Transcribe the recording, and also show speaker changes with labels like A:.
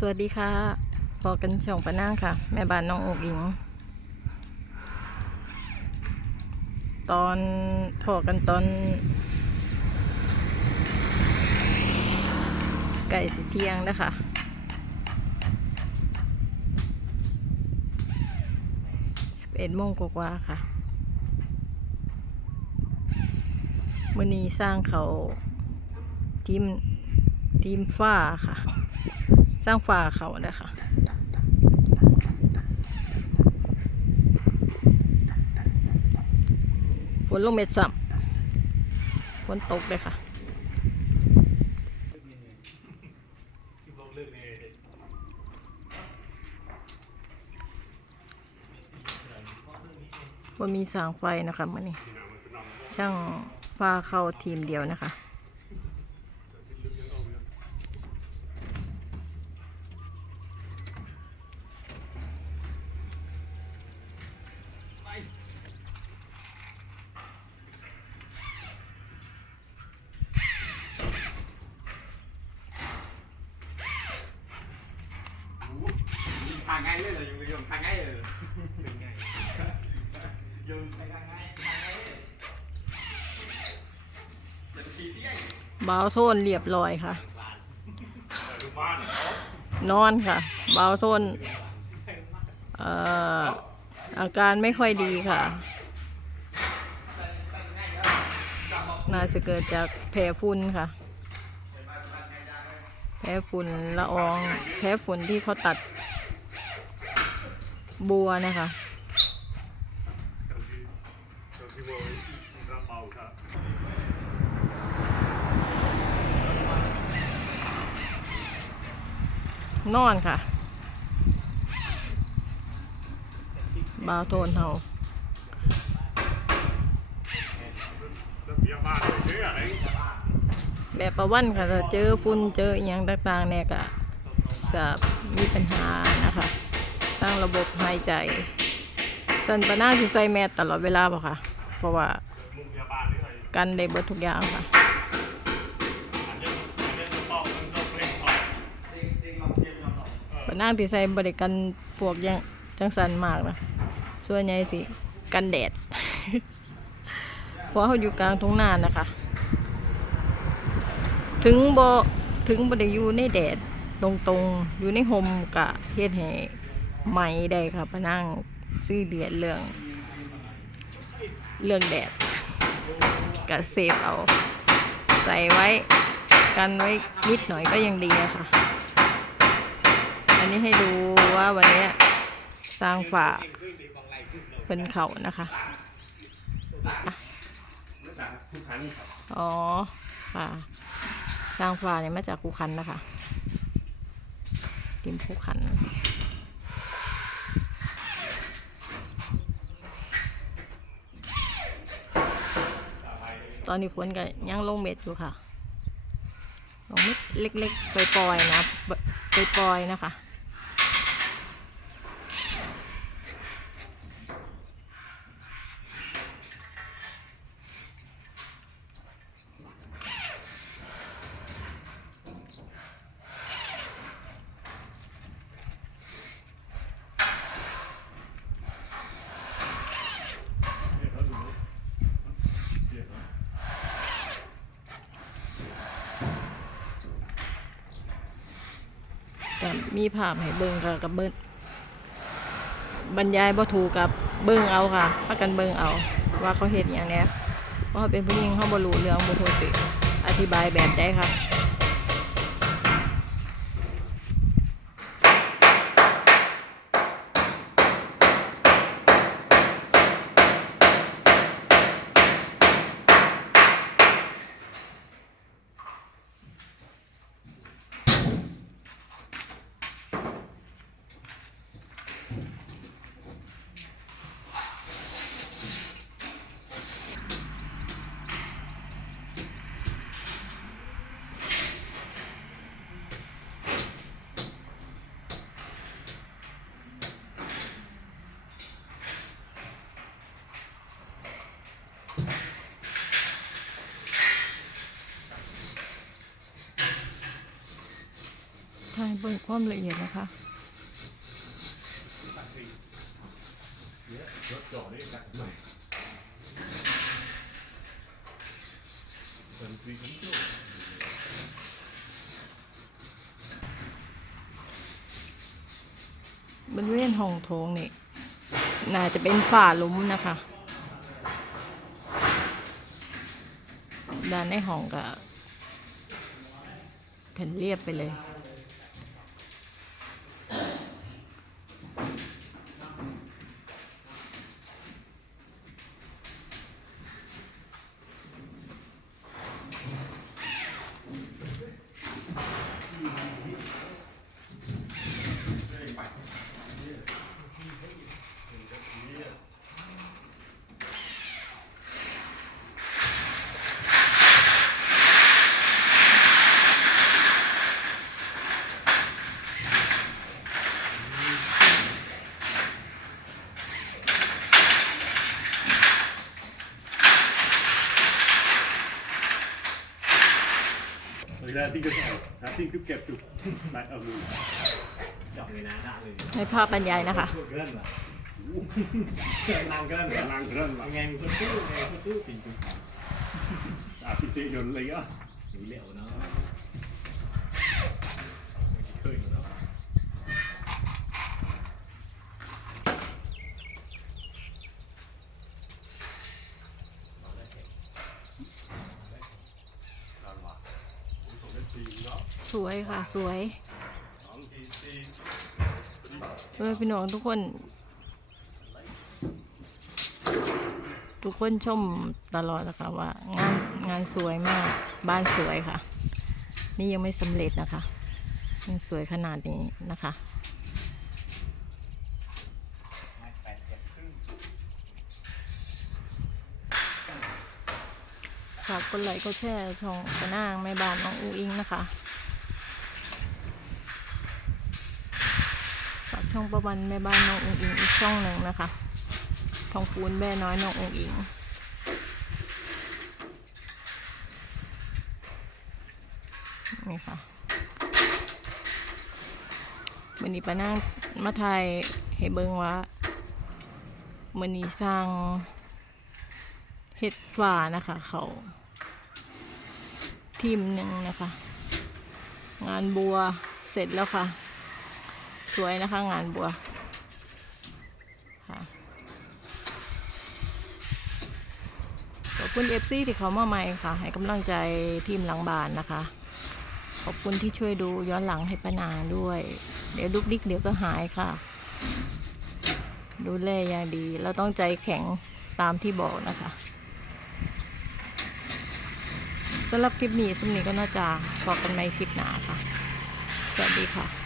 A: สวัสดีค่ะพอกันช่องปะนั่งค่ะ แม่บ้านน้องอุกอิง ตอนพอกันตอนไก่สิเที่ยงนะคะสิบเอ็ดโมงกว่าค่ะมื่อนี้สร้างเขาทีมทีมฝ้าค่ะ สร้างฝ้าเขานะคะฝนลงเม็ดสับฝนตกเลยค่ะว่ามีสางไฟนะคะมื่อนี้ช่างฟ้าเข้าทีมเดียวนะคะ
B: ทางง่ายเลยเหรอโยมทางง่ายเลยเหรอเป็นไงโยมทางง่ายทางง่ายเลยจะขี่เสีย
A: เบาโทนเรียบร้อยค่ะ
B: นอน
A: ค่ะ เบาโทนเอ่ออาการไม่ค่อยดีค่ะ น่าจะเกิดจากแพ้ฝุ่นค่ะแพ้ฝุ่นละอองแพ้ฝุ่นที่เขาตัด บัวนะคะ นอนค่ะบาวโทนเฮา
B: แบ
A: บประวันค่ะเจอฝุ่นเจออย่างต่างๆเนี่ยก็จะมีปัญหานะคะ ตั้งระบบหายใจ สันปะนาที่ใส่แมสตลอดเวลาป่ะค่ะ เพราะว่ากันได้เบิดทุกอย่างค่ะ
B: อันนี้อันนี้จะต้องต้องต้องเร่งออกเร่งเร่งลองเทียบลองหน่อย
A: ปะนางที่ใส่บริกันพวกยังจังสันมากนะส่วนใหญ่สิกันแดด เพราะเขาอยู่กลางทุ่งนานะคะ ถึงบ่ถึงบ่ได้อยู่ในแดดตรงๆ อยู่ในห่มกะเฮ็ดให้ ไหมได้ค่ะปะนางซื้อเดือดเรื่อง เรื่องแดดกะเซฟเอา ใส่ไว้กันไว้นิดหน่อยก็ยังดีอะค่ะ อันนี้ให้ดูว่าวันนี้สร้างฝาเป็นเขานะคะ อ๋อค่ะสร้างฝาเนี่ยมาจากภูคันนะคะทีมภูคัน ตอนนี้ฝนก็ยังลงเม็ดอยู่ค่ะ ลงเม็ดเล็กๆปล่อยๆนะปล่อยๆนะคะ กับมีภาพให้เบิ่งค่ะกับเบิ่งบรรยายบ่ถูกกับเบิ่งเอาค่ะพากันเบิ่งเอา ว่าเขาเหตุอย่างนี้ว่าเขาเป็นผู้หญิงเขาบ่รู้เรื่องบ่ถูกติอธิบายแบบใดค่ะายเบิ่งความละเอียดนะคะบริเวณห้องโถงนี่น่าจะเป็นฝ่าลุมนะคะ ด้านในห้องก็แผ่นเรียบไปเลย
C: เวลาที่ก็เอาหาที่ก็เก็บจุไปเอาดู
B: จับเลยนะได้เลย
A: ให้พ่อบรรยายนะคะ
B: พูดเกินเหรอเกินนางเกินเหรอ
C: ล้างเครื่องมา
B: ยังไงมันคนตู้ไงคนตู้สิ่งคุณ
C: อาพิเศษยนต์อะไรอะ
B: หนีเหลวเนาะเคยเนาะ
A: สวยค่ะสวยเออพี่น้องทุกคน ทุกคนชมตลอดนะคะว่า งานงานสวยมากบ้านสวยค่ะ นี่ยังไม่สำเร็จนะคะยังสวยขนาดนี้นะคะ
B: แปดสิบครึ่ง
A: ฝากกดไลค์กดแชร์ช่องกระนางแม่บ้านน้องอูอิงนะคะฝาก ช่องประวันแม่บ้านน้องอูอิงอีกช่องหนึ่งนะคะ ทองปูนแม่น้อยน้องอูอิงนี่ค่ะวันนี้ปานั่งมาไทยให้เบิงว่ามันนี้สร้างเห็ดฝ่านะคะ เขาทีมหนึ่งนะคะ งานบัวเสร็จแล้วค่ะ สวยนะคะงานบัวค่ะขอบคุณเอฟซีที่เขามาใหม่ค่ะ ให้กำลังใจทีมหลังบานนะคะ ขอบคุณที่ช่วยดูย้อนหลังให้ป้านางด้วย เดี๋ยวลุกดิกเดี๋ยวก็หายค่ะ ดูแลอย่างดี เราต้องใจแข็งตามที่บอกนะคะสำหรับคลิปนี้สำนี้ก็น่าจะบอกกันในคลิปหน้าค่ะ สวัสดีค่ะ